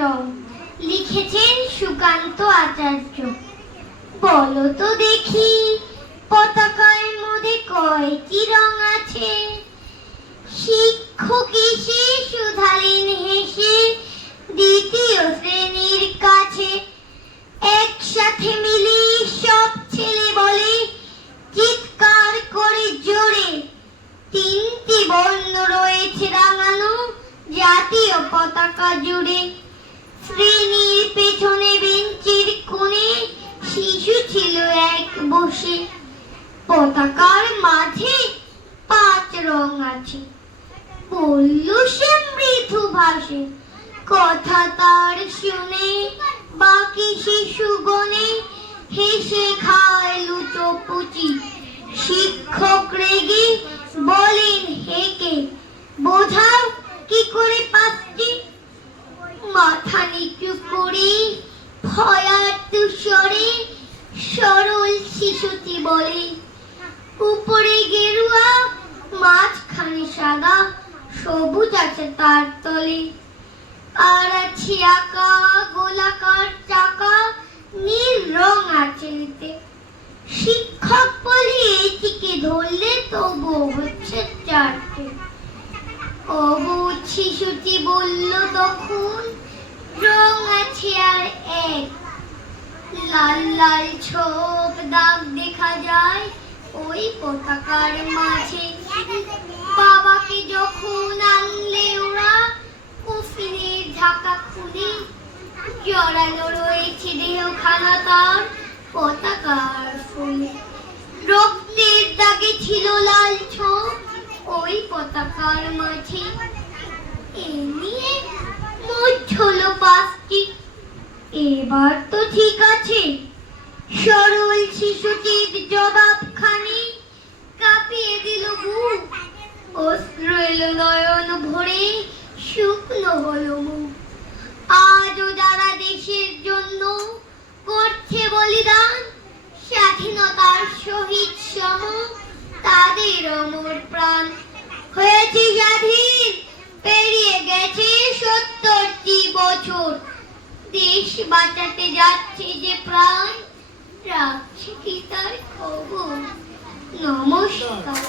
রং। লিখেছেন সুকান্ত আচার্য। বলো তো দেখি পতাকার মধ্যে কয়টি রং আছে? শিক্ষক এসে শুধালেন হেসে দ্বিতীয় শ্রেণির কাছে একসাথে মিলে সব ছেলে বলে চিৎকার করে জোরে। তিনটি বর্ণ রয়েছে রাঙানো জাতীয় পতাকা জুড়ে। শ্রেণির পেছনে বেঞ্চের কোণে শিশু ছিল এক বসে। পতাকার মাঝে পাঁচ রং আছে। বলল, সে মৃদু ভাষে। কথা তার শুনে, বাকি শিশুগণে হেসে খায় লুচোপুচি। শিক্ষক রেগে মাথা নিচু করে ভয়ার্ত স্বরে সরল শিশুটি বলে, উপরে গেরুয়া, মাঝখানে সাদা, সবুজ আছে তার তলে। আর আছে আঁকা, গোলাকার চাকা, নীল রং আছে এতে। শিক্ষক বলে, এটিকে ধরলে তবু হচ্ছে চারটে। অবুধ শিশুটি বলল, তখন আছে এক। লাল লাল ছোপ দাগ দেখা যায় ওই পতাকার মাঝে। বাবাকে যখন আনলে ওরা কফিনের ঢাকা খুলে জড়ানো রয়েছে দেহখানা তার পতাকার ফুলে। রক্তের দাগে ছিল লাল ছোপ ওই পতাকার মাঝে। এ নিয়ে পাঁচটি এবার তো ঠিক আছে। সরল শিশুটির জবাবখানি কাঁপিয়ে দিল বুক অস্ত্র এলো নয়ন ভরে, শুকনো হলো মুখ আজও যারা দেশের জন্য করছে বলিদান, স্বাধীনতার শহীদ সম তাদের অমর প্রাণ। হয়েছে স্বাধীন, পেরিয়ে গেছে সত্তরটি বছর। দেশ বাঁচাতে যাচ্ছে যে প্রাণ রাখছে কি তার খবর? নমস্কার।